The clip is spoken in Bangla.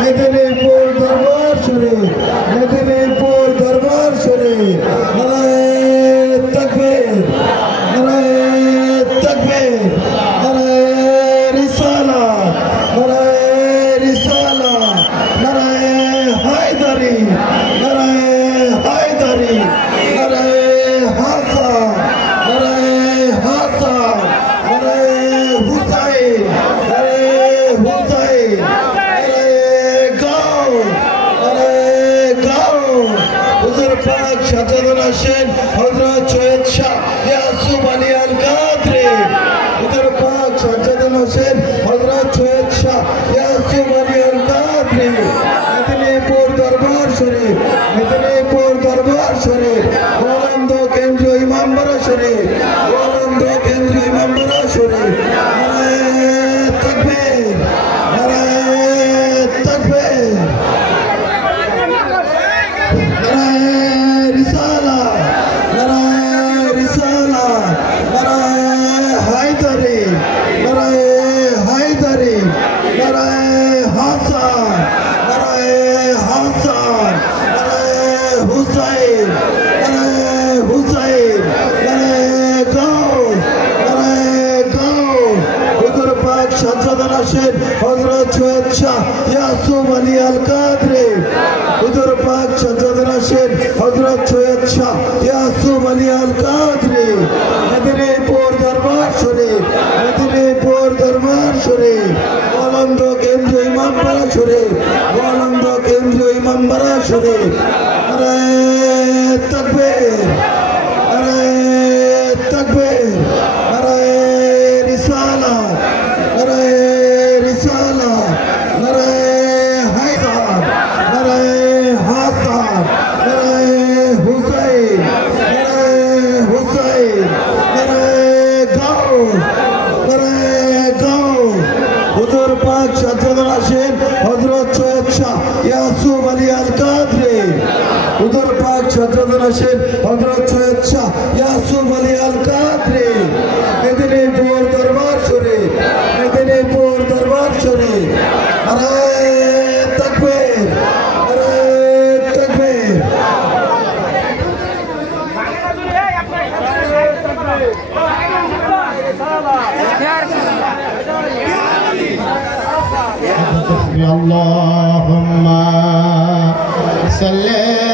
মেদিনীপুর দরবার শরীফ, মেদিনীপুর দরবার শরীফ, নারায়ে তাকবীর, নারায়ে তাকবীর, নারায়ে রিসালাত, নারায়ে রিসালাত, নারায়ে হায়দারি, নারায়ে হায়দারি, নারায়ে হাসান, নারায়ে হাসান, নারায়ে হুসাইন, নারায়ে হুসাইন, हजरत सैयद शाह यासूफ अली अल कादरी, उधर पाक सज्जदन हुसैन हजरत सैयद शाह यासूफ अली अल कादरी, मेदिनीपुर दरबार शरीफ, मेदिनीपुर दरबार शरीफ, गोलंद केंद्रीय इमामबाड़ा शरीफ, गोलंद केंद्रीय इमामबाड़ा शरीफ, नाराये तकबीर, नाराये तकबीर, हजरत सैयद शाह यासूफ अली अल कादरी, उधर पाक सज्जदन हुसैन हजरत सैयद शाह यासूफ अली अल कादरी, मेदिनीपुर दरबार शरीफ, मेदिनीपुर दरबार शरीफ, गोलंद केंद्रीय इमामबाड़ा शरीफ, गोलंद केंद्रीय इमामबाड़ा शरीफ, नाराये तकबीर, नाराये तकबीर, नाराये रिसालत, नाराये यासूफ अली अल कादरी, उधर पाक सज्जदन हुसैन हजरत सैयद शाह यासूफ अली अल कादरी, मेदिनीपुर दरबार शरीफ, मेदिनीपुर दरबार शरीफ, नाराये तकबीर, नाराये तकबीर, اللهم صل